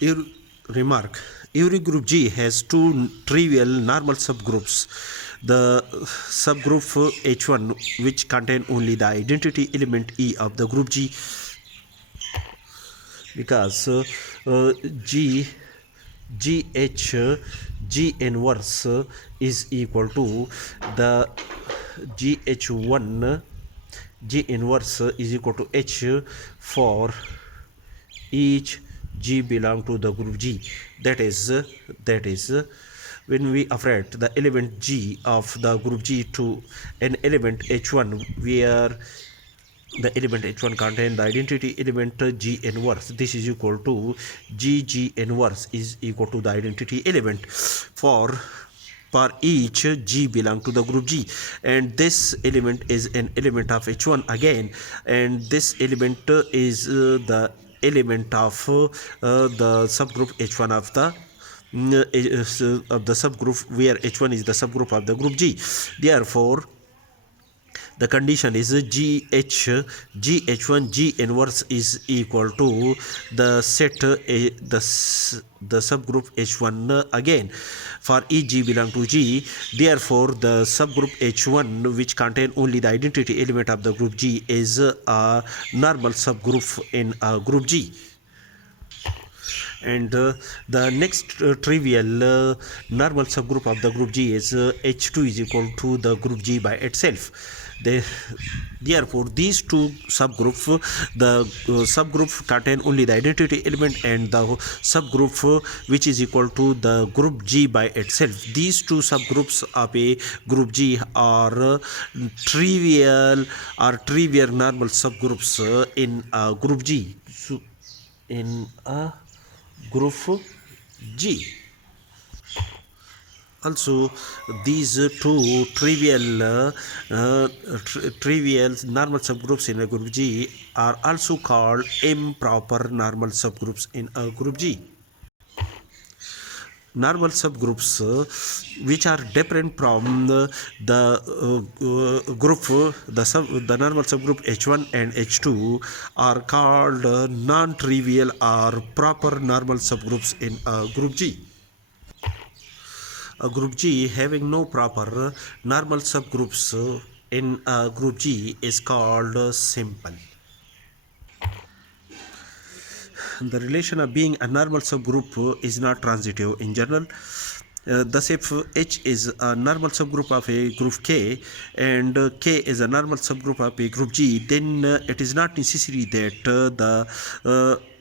Your remark. Every group G has two trivial normal subgroups. The subgroup H1, which contain only the identity element E of the group G, because G GH G inverse is equal to the GH1 G inverse is equal to H for each G belong to the group G. That is when we operate the element G of the group G to an element H1 where the element H1 contain the identity element G inverse. This is equal to G inverse is equal to the identity element for each G belong to the group G, and this element is an element of H1 again, and this element is the element of the subgroup H1 of the of the subgroup where H1 is the subgroup of the group G. Therefore the condition is GH1 G inverse is equal to the set the subgroup H1 again for each G belong to G. Therefore the subgroup H1, which contain only the identity element of the group G, is a normal subgroup in a group G. And the next trivial normal subgroup of the group G is H2 is equal to the group G by itself. Therefore these two subgroups, the subgroup contain only the identity element and the subgroup which is equal to the group G by itself, these two subgroups of a group G are trivial normal subgroups in a group G. So in a group G. Also, these two trivial normal subgroups in a group G are also called improper normal subgroups in a group G. Normal subgroups which are different from the group the normal subgroup H1 and H2 are called non-trivial or proper normal subgroups in a group G. A group G having no proper normal subgroups in a group G is called simple. The relation of being a normal subgroup is not transitive in general. Thus, if H is a normal subgroup of a group K and K is a normal subgroup of a group G, then it is not necessary that the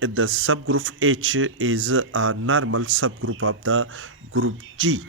subgroup H is a normal subgroup of the group G.